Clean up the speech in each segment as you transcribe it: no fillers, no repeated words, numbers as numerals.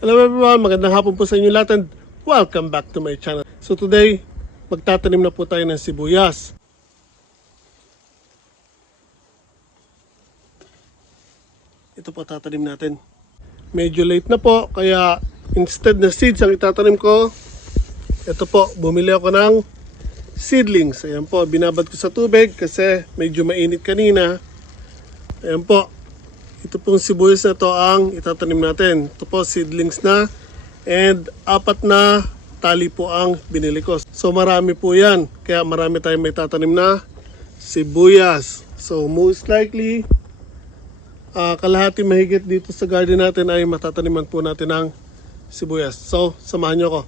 Hello everyone, magandang hapon po sa inyo lahat and welcome back to my channel. So today, magtatanim na po tayo ng sibuyas. Ito po tatanim natin. Medyo late na po, kaya instead na seeds ang itatanim ko, ito po, bumili ako ng seedlings. Ayan po, binabad ko sa tubig kasi medyo mainit kanina. Ayan po. Ito pong sibuyas na to ang itatanim natin. Ito po seedlings na and 4 na tali po ang binili ko. So marami po yan. Kaya marami tayong may tatanim na sibuyas. So most likely, kalahati mahigit dito sa garden natin ay matataniman po natin ng sibuyas. So samahan nyo ako.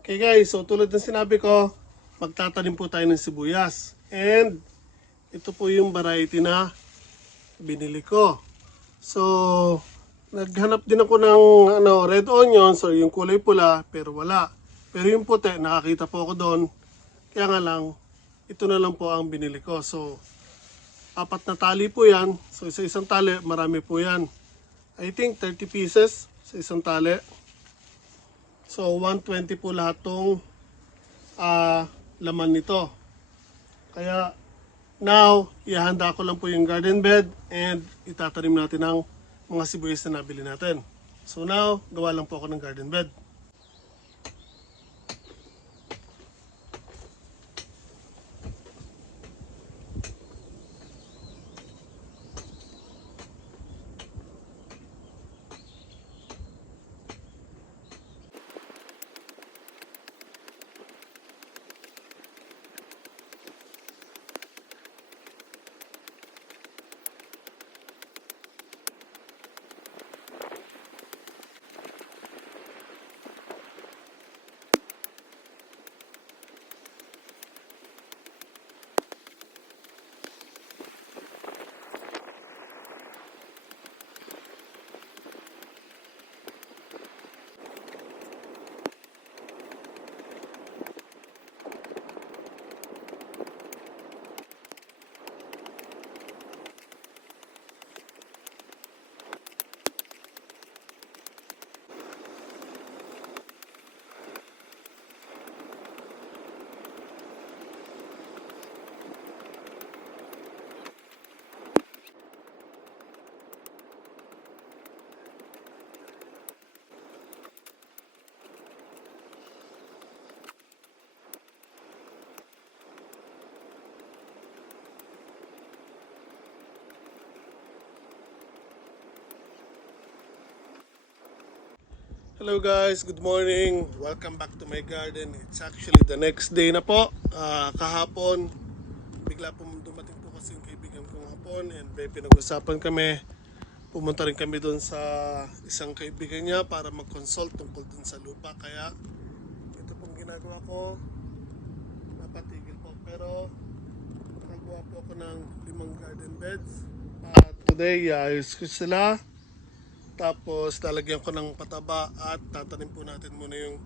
Okay guys, so tulad ng sinabi ko, magtatanim po tayo ng sibuyas. And ito po yung variety na binili ko. So, naghanap din ako ng red onions or yung kulay pula, pero wala. Pero yung puti, nakakita po ako doon. Kaya nga lang, ito na lang po ang binili ko. So, 4 na tali po yan. So, sa isang tali, marami po yan. I think 30 pieces sa isang tali. So, 120 po lahat tong laman nito. Kaya now, ihanda ko lang po yung garden bed and itatanim natin ang mga sibuyas na nabili natin. So now, gawa lang po ako ng garden bed. Hello guys, good morning. Welcome back to my garden. It's actually the next day na po. Kahapon, bigla po dumating po kasi yung kaibigan kong hapon and may pinag-usapan kami. Pumunta rin kami doon sa isang kaibigan niya para mag-consult tungkol dun sa lupa. Kaya ito pong ginagawa ko, napatigil po. Pero nakagawa po ako ng 5 garden beds. Today, ayos ko sila. Tapos lalagyan ko ng pataba at tatanim po natin muna yung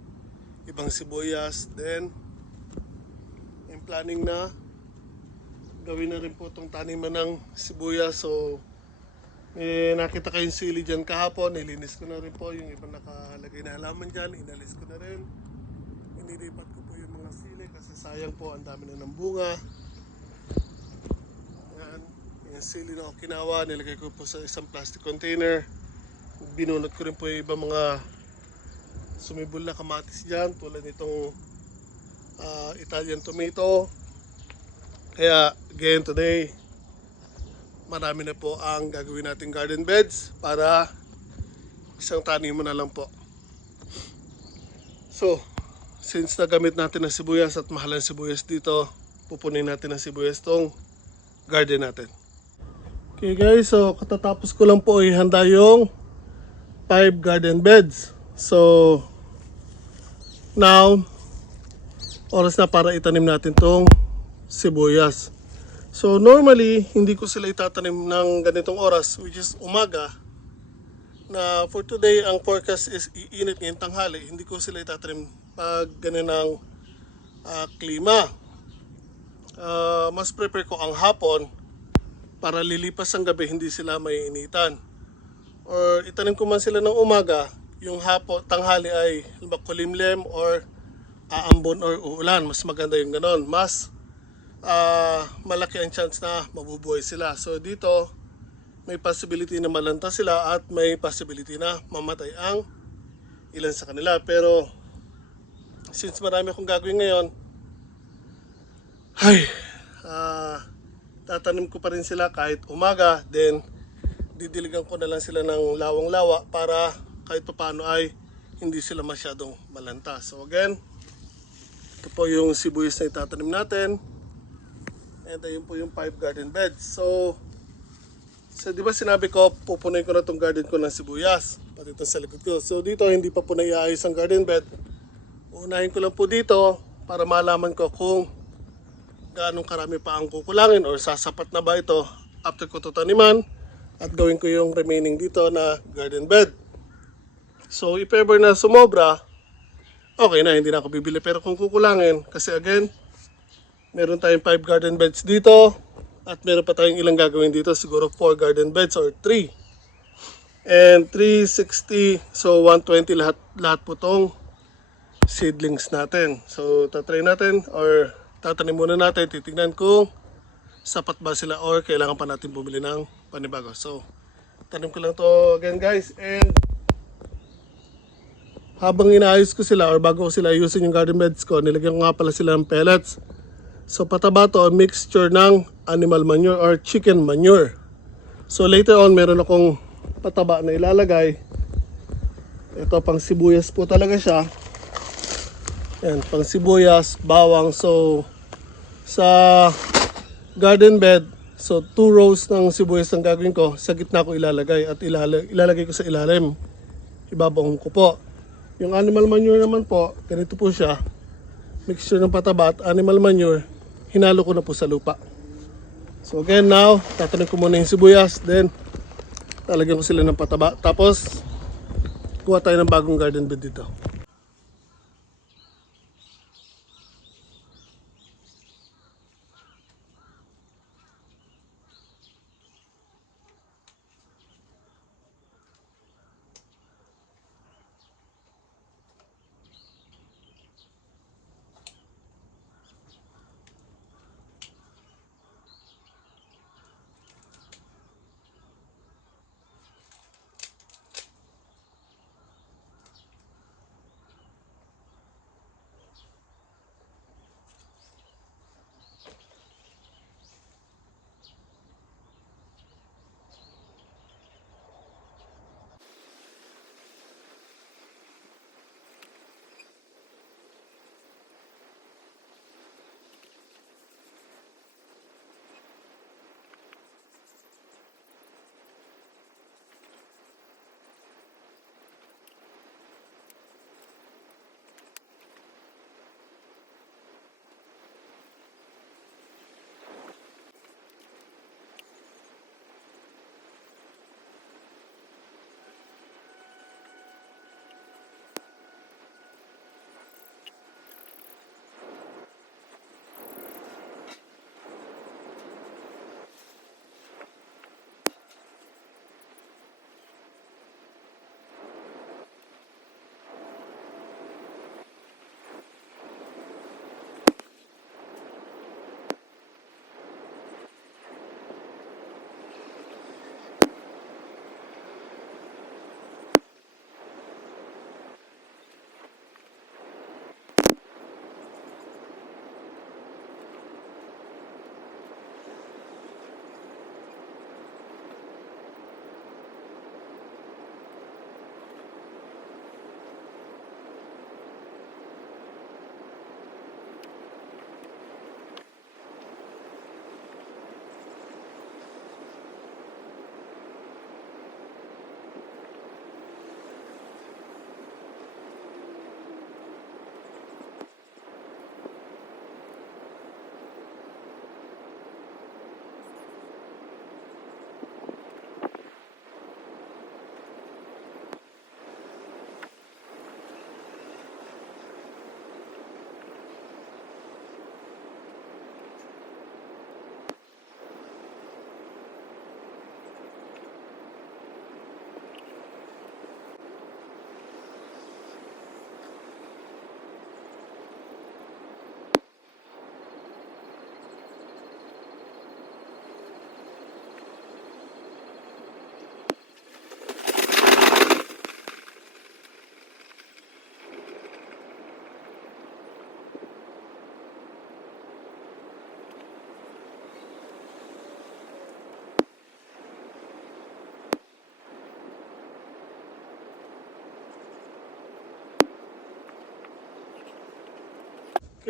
ibang sibuyas. Then, yung planning na gawin na rin po itong taniman ng sibuyas. So, nakita kayong sili dyan kahapon. Nilinis ko na rin po yung ibang nakalagay na halaman dyan. Inalis ko na rin. Inilipat ko po yung mga sili kasi sayang po, ang dami na ng bunga. Yan. Yung sili na Okinawa, nilagay ko po sa isang plastic container. Binunot ko rin po yung ibang mga sumibol na kamatis dyan tulad nitong Italian tomato. Kaya again today, marami na po ang gagawin nating garden beds para isang taniman na lang po. So, since nagamit natin ng sibuyas at mahal ang sibuyas dito, pupunin natin ng sibuyas tong garden natin. Okay guys, so katatapos ko lang po ihanda yung 5 garden beds. So, now, oras na para itanim natin tong sibuyas. So, normally, hindi ko sila itatanim ng ganitong oras, which is umaga. Na for today, ang forecast is iinit ngayong tanghali. Hindi ko sila itatanim pag ganun klima. Mas prepare ko ang hapon para lilipas ang gabi hindi sila maiinitan. Or itanim ko man sila ng umaga, yung tanghali ay kulimlim or aambon or uulan. Mas maganda yung ganon. Mas malaki ang chance na mabubuhay sila. So dito, may possibility na malanta sila at may possibility na mamatay ang ilan sa kanila. Pero since marami akong gagawin ngayon, tatanim ko pa rin sila kahit umaga. Then didiligan ko na lang sila ng lawang-lawa para kahit paano ay hindi sila masyadong malanta. So again, ito po yung sibuyas na itatanim natin. And ayun po yung 5 garden beds. So di ba sinabi ko, pupunuin ko na itong garden ko ng sibuyas. Pati ito sa likod ko. So dito, hindi pa po naiayos ang garden bed. Uunahin ko lang po dito para malaman ko kung gaano karami pa ang kukulangin or sasapat na ba ito after ko ito taniman at gawin ko yung remaining dito na garden bed. So if ever na sumobra, okay na, hindi na ako bibili. Pero kung kukulangin, kasi again, meron tayong 5 garden beds dito at meron pa tayong ilang gagawin dito, siguro 4 garden beds or 3. And 360, so 120 lahat po tong seedlings natin. So tatry natin or tatanim muna natin, titignan kung sapat ba sila or kailangan pa natin bumili ng panibago. So tanim ko lang to again guys, and habang inaayos ko sila or bago ko sila ayusin yung garden beds ko, nilagyan ko nga pala sila ng pellets. So pataba to, mixture ng animal manure or chicken manure. So later on, meron akong pataba na ilalagay. Ito pang sibuyas po talaga siya. Yan, pang sibuyas, bawang. So sa garden bed, so 2 rows ng sibuyas ang gagawin ko. Sa gitna ko ilalagay at ilalagay ko sa ilalim. Ibabaon ko po. Yung animal manure naman po, ganito po siya. Mixture ng pataba at animal manure, hinalo ko na po sa lupa. So again now, tatanim ko muna yung sibuyas, then lalagyan ko sila ng pataba. Tapos, kuha tayo ng bagong garden bed dito.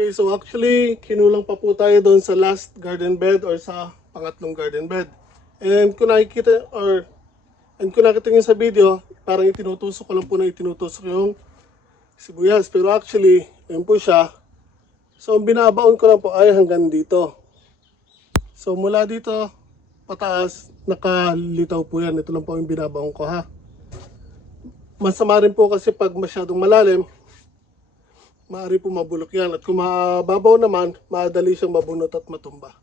Okay, so actually, kinulang pa po tayo doon sa last garden bed or sa pangatlong garden bed. And kung nakita nyo sa video, parang itinutusok ko lang po na itinutusok yung sibuyas. Pero actually, yun po siya. So, ang binabaon ko lang po ay hanggang dito. So, mula dito, pataas, nakalitaw po yan. Ito lang po yung binabaon ko ha. Masama rin po kasi pag masyadong malalim, maaari po mabulok yan. At kung mababaw naman, madali siyang mabunot at matumba.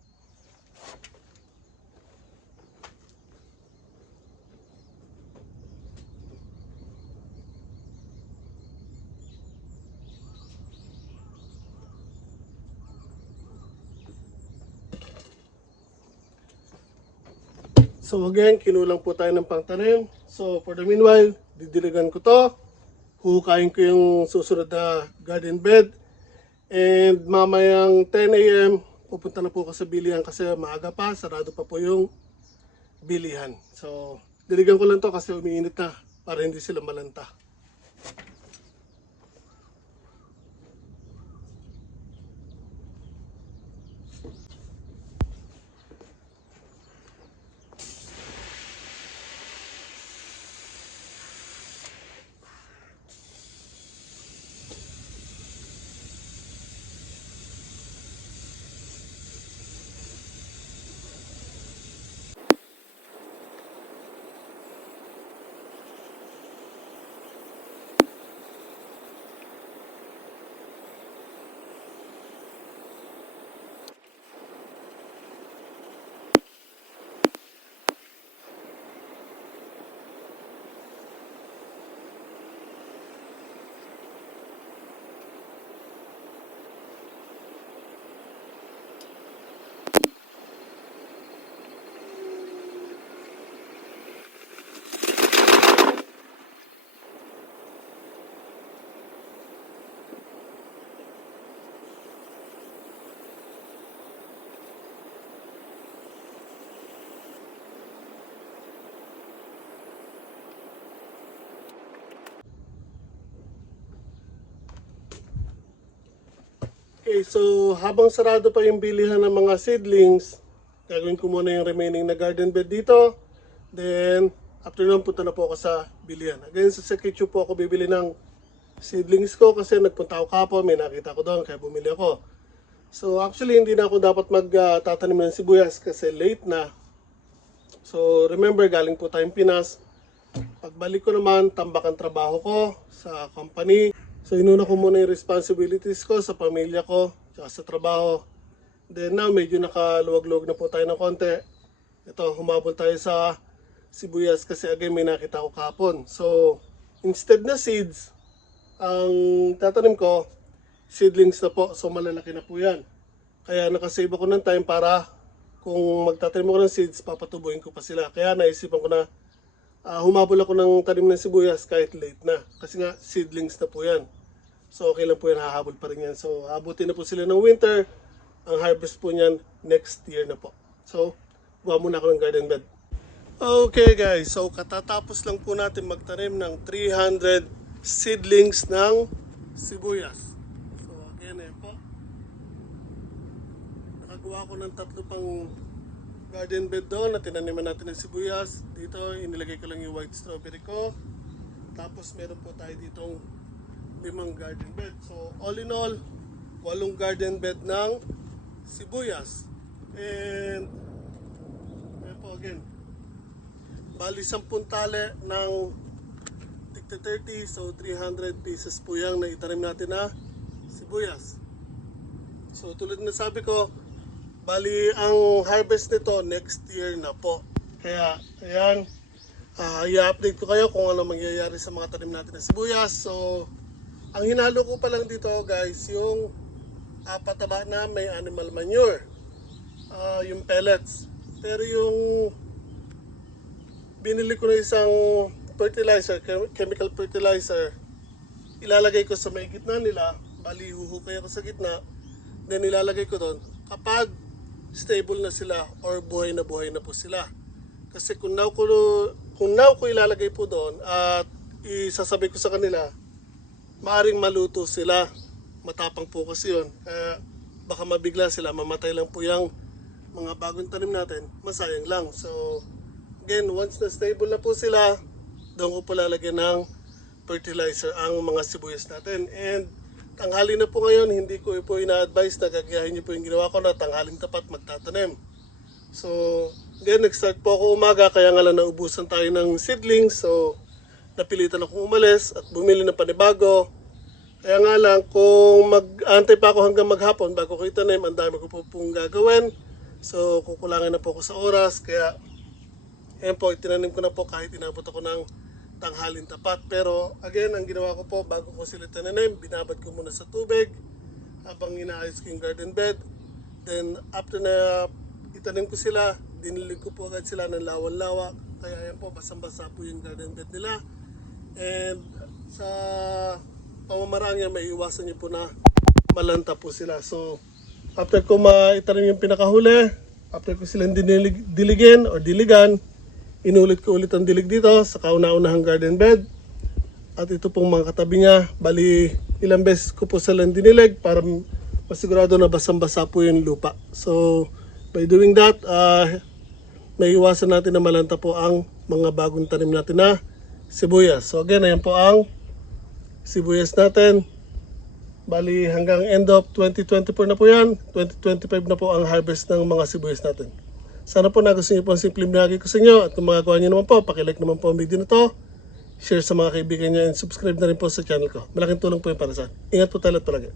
So again, kinulang po tayo ng pangtanim. So for the meanwhile, didiligan ko to. Huhukayin ko yung susunod na garden bed. And mamayang 10 a.m. pupunta na po ako sa bilihan kasi maaga pa, sarado pa po yung bilihan. So diligan ko lang to kasi umiinit na para hindi sila malanta. Okay, so habang sarado pa yung bilihan ng mga seedlings, gagawin ko muna yung remaining na garden bed dito. Then, after nun, punta na po ako sa bilihan. Again, sa Seketsu po ako bibili ng seedlings ko kasi nagpunta ako kapon, may nakita ko doon, kaya bumili ako. So, actually, hindi na ako dapat magtatanim ng sibuyas kasi late na. So, remember, galing po tayong Pinas. Pagbalik ko naman, tambak ang trabaho ko sa company. So, inuna ko muna yung responsibilities ko sa pamilya ko, tsaka sa trabaho. Then now, medyo nakaluwag-luwag na po tayo ng konti. Ito, humabol tayo sa sibuyas kasi again, may nakita ko kahapon. So, instead na seeds, ang tatanim ko, seedlings na po. So, malalaki na po yan. Kaya nakasave ako ng time para kung magtatanim ako ng seeds, papatubuhin ko pa sila. Kaya naisipan ko na humabol ako ng tanim ng sibuyas kahit late na. Kasi nga, seedlings na po yan. So, okay lang po yan, hahabol pa rin yan. So, abutin na po sila ng winter. Ang harvest po niyan, next year na po. So, buha muna ako ng garden bed. Okay guys, so katatapos lang po natin magtanim ng 300 seedlings ng sibuyas. So, again, po. Nakagawa ko ng 3 pang garden bed doon na tinaniman natin ng sibuyas. Dito, inilagay ko lang yung white strawberry ko. Tapos, meron po tayo ditong 5 garden bed. So, all in all, 8 garden bed ng sibuyas. And, ayan po again. Bali, 10 tali ng tigta 30. So, 300 pieces po yung naitanim natin na sibuyas. So, tulad na sabi ko, bali, ang harvest nito next year na po. Kaya, ayan, i-update ko kayo kung ano mangyayari sa mga tanim natin na sibuyas. So, ang hinalo ko pa lang dito guys, yung pataba na may animal manure, yung pellets. Pero yung binili ko na isang fertilizer, chemical fertilizer, ilalagay ko sa may gitna nila, bali huhukay ako sa gitna, then ilalagay ko doon kapag stable na sila or buhay na po sila. Kasi kung now ko ilalagay po doon at isasabay ko sa kanila, maaring maluto sila, matapang po kasi yun. Kaya baka mabigla sila, mamatay lang po yung mga bagong tanim natin, masayang lang. So again, once na stable na po sila, doon ko po lalagyan ng fertilizer ang mga sibuyas natin. And tanghali na po ngayon, hindi ko po ina-advise na gagayahin niyo po yung ginawa ko na tanghaling tapat magtatanim. So again, nag-start po ako umaga, kaya nga lang naubusan tayo ng seedlings. So napilitan akong umalis at bumili ng panibago. Kaya nga lang, kung mag-antay pa ako hanggang maghapon bago ko itanim, ang dami ko po pong gagawin. So kukulangan na po ako sa oras. Kaya ayan po, itinanim ko na po kahit inabot ako ng tanghalin tapat. Pero again, ang ginawa ko po, bago ko sila tinanim, binabad ko muna sa tubig habang inaayos ko yung garden bed. Then after na itanim ko sila, dinilig ko po agad sila ng lawan-lawa. Kaya ayan po, basang-basa po yung garden bed nila. And sa pamamaraan niya, may iwasan niyo po na malanta po sila. So after ko maitanim yung pinakahuli, after ko silang diligin o diligan, inulit ko ulit ang dilig dito sa kauna-unahang garden bed. At ito pong mga katabi niya, bali ilang beses ko po silang dinilig para masigurado na basang-basa po yung lupa. So by doing that, may iwasan natin na malanta po ang mga bagong tanim natin na sibuyas. So again, ayan po ang sibuyas natin. Bali hanggang end of 2024 na po yan. 2025 na po ang harvest ng mga sibuyas natin. Sana po nagustuhan niyo po ang simpleng binagi ko sa inyo. At kung magagawa niyo naman po, pakilike naman po ang video na to. Share sa mga kaibigan niyo and subscribe na rin po sa channel ko. Malaking tulong po yung para sa akin. Ingat po tayo palagi.